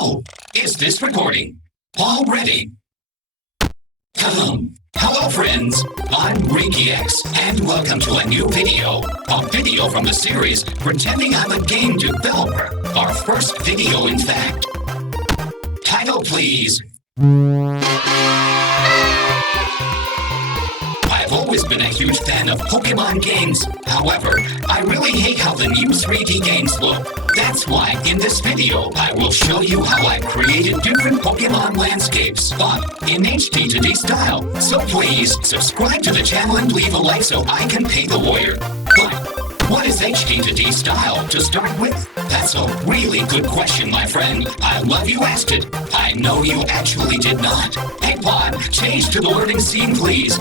So, is this recording all ready? Hello friends, I'm ReikiX, and welcome to a new video. A video from the series Pretending I'm a Game Developer. Our first video, in fact. Title, please. I've always been a huge fan of Pokémon games. However, I really hate how the new 3D games look. That's why in this video, I will show you how I created different Pokémon landscapes, but in HD2D style. So please, subscribe to the channel and leave a like so I can pay the lawyer. But what is HD2D style to start with? That's a really good question, my friend. I love you asked it. I know you actually did not. Hey Pod, change to the learning scene, please.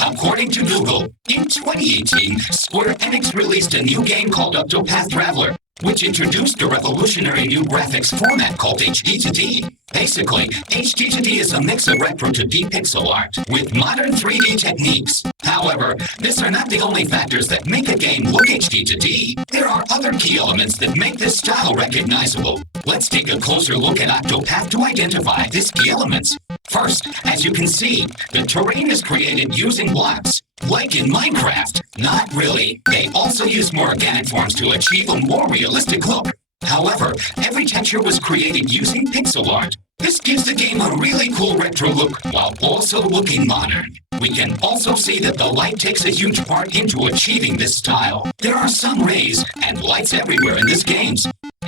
According to Google, in 2018, Square Enix released a new game called Octopath Traveler, which introduced a revolutionary new graphics format called HD2D. Basically, HD2D is a mix of retro to D pixel art with modern 3D techniques. However, these are not the only factors that make a game look HD2D. There are other key elements that make this style recognizable. Let's take a closer look at Octopath to identify these key elements. First, as you can see, the terrain is created using blocks. Like in Minecraft. Not really. They also use more organic forms to achieve a more realistic look. However, every texture was created using pixel art. This gives the game a really cool retro look while also looking modern. We can also see that the light takes a huge part into achieving this style. There are some rays and lights everywhere in this game.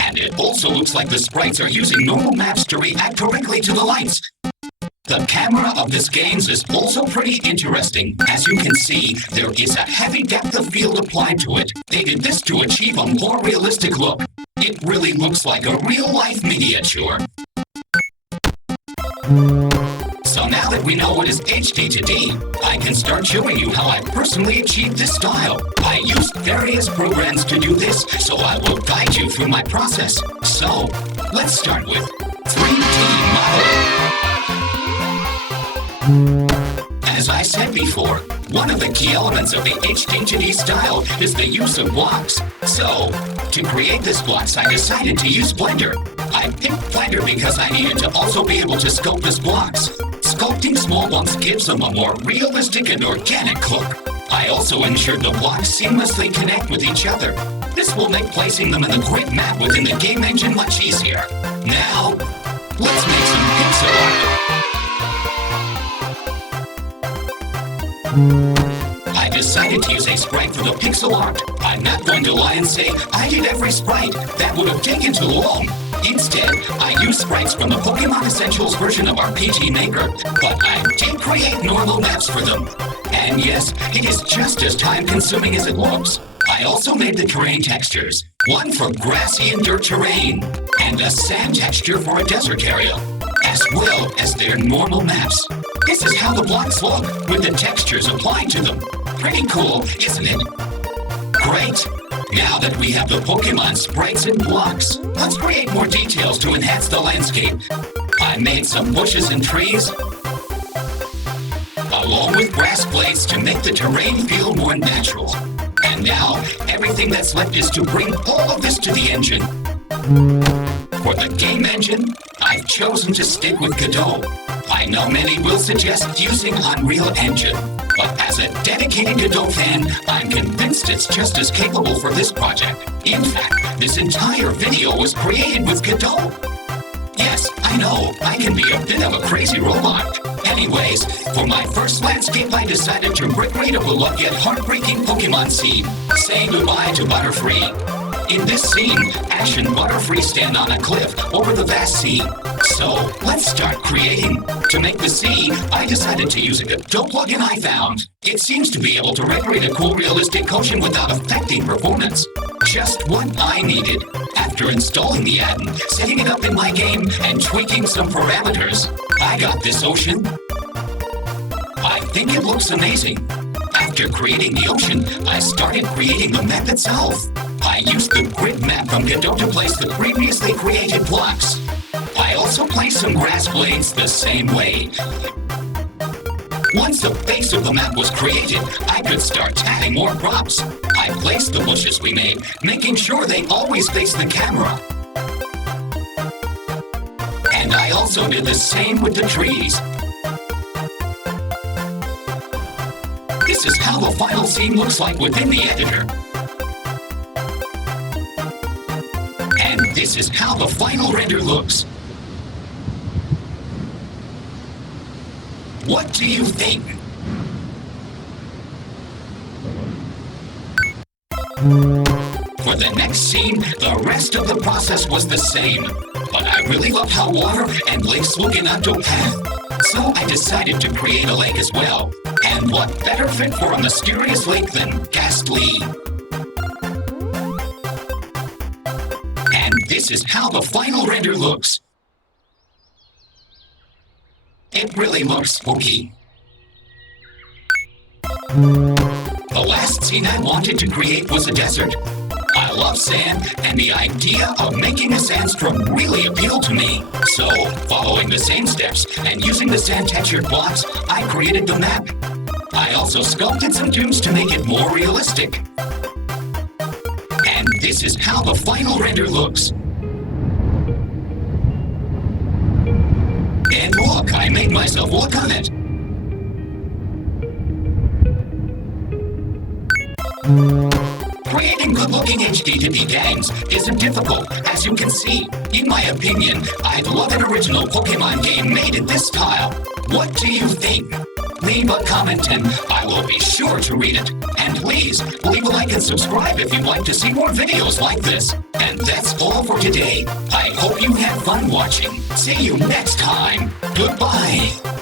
And it also looks like the sprites are using normal maps to react directly to the lights. The camera of this game is also pretty interesting. As you can see, there is a heavy depth of field applied to it. They did this to achieve a more realistic look. It really looks like a real-life miniature. So now that we know what is HD2D, I can start showing you how I personally achieved this style. I used various programs to do this, so I will guide you through my process. So, let's start with 3D modeling. As I said before, one of the key elements of the HD2D style is the use of blocks. So, to create this blocks, I decided to use Blender. I picked Blender because I needed to also be able to sculpt these blocks. Sculpting small blocks gives them a more realistic and organic look. I also ensured the blocks seamlessly connect with each other. This will make placing them in the grid map within the game engine much easier. Now, let's make some pixel art. I decided to use a sprite for the pixel art. I'm not going to lie and say I did every sprite. That would have taken too long. Instead, I used sprites from the Pokemon Essentials version of RPG Maker, but I did create normal maps for them. And yes, it is just as time-consuming as it looks. I also made the terrain textures, one for grassy and dirt terrain, and a sand texture for a desert area, as well as their normal maps. This is how the blocks look, with the textures applied to them. Pretty cool, isn't it? Great! Now that we have the Pokemon sprites and blocks, let's create more details to enhance the landscape. I made some bushes and trees, along with grass blades to make the terrain feel more natural. And now, everything that's left is to bring all of this to the engine. For the game engine, I've chosen to stick with Godot. I know many will suggest using Unreal Engine, but as a dedicated Godot fan, I'm convinced it's just as capable for this project. In fact, this entire video was created with Godot. Yes, I know, I can be a bit of a crazy robot. Anyways, for my first landscape, I decided to recreate a beloved yet heartbreaking Pokemon scene, saying goodbye to Butterfree. In this scene, Ash and Butterfree stand on a cliff over the vast sea. So, let's start creating. To make the sea, I decided to use a Godot plugin I found. It seems to be able to recreate a cool realistic ocean without affecting performance. Just what I needed. After installing the add-in, setting it up in my game, and tweaking some parameters, I got this ocean. I think it looks amazing. After creating the ocean, I started creating the map itself. I used the grid map from Godot to place the previously created blocks. I also placed some grass blades the same way. Once the base of the map was created, I could start adding more props. I placed the bushes we made, making sure they always face the camera. And I also did the same with the trees. This is how the final scene looks like within the editor. And this is how the final render looks. What do you think? For the next scene, the rest of the process was the same. But I really love how water and lakes look in Octopath. So I decided to create a lake as well. And what better fit for a mysterious lake than Ghastly? And this is how the final render looks. It really looks spooky. The last scene I wanted to create was a desert. I love sand, and the idea of making a sandstorm really appealed to me. So, following the same steps and using the sand textured blocks, I created the map. I also sculpted some dunes to make it more realistic. And this is how the final render looks. And look, I made myself look on it. Creating good-looking HD2D games isn't difficult, as you can see. In my opinion, I'd love an original Pokémon game made in this style. What do you think? Leave a comment and I will be sure to read it. And please, leave a like and subscribe if you'd like to see more videos like this. And that's all for today. I hope you had fun watching. See you next time. Goodbye.